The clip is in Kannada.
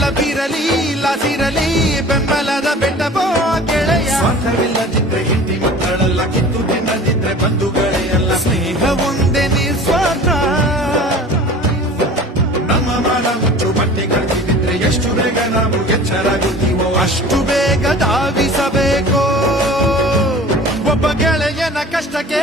ಲಭಿರಲಿ ಲಾಸಿರಲಿ ಬೆಂಬಲದ ಬೆಟ್ಟವೋ ಗೆಳೆಯ. ಸ್ವಾರ್ಥವಿಲ್ಲದಿದ್ರೆ ಹಿಂದಿ ಮಕ್ಕಳೆಲ್ಲ ಕಿತ್ತು ತಿನ್ನದಿದ್ರೆ ಬಂಧುಗಳೆಯಲ್ಲ. ಸ್ನೇಹ ಒಂದೇ ನಿಸ್ವಾರ್ಥ. ನಮ್ಮ ಮಾನ ಮುಚ್ಚು ಬಟ್ಟೆ ಕಳಿಸಿದ್ರೆ ಎಷ್ಟು ಬೇಗ ನಾವು ಎಚ್ಚರಾಗುತ್ತೀವೋ ಅಷ್ಟು ಬೇಗ ಧಾವಿಸಬೇಕು ಒಬ್ಬ ಗೆಳೆಯನ ಕಷ್ಟಕ್ಕೆ.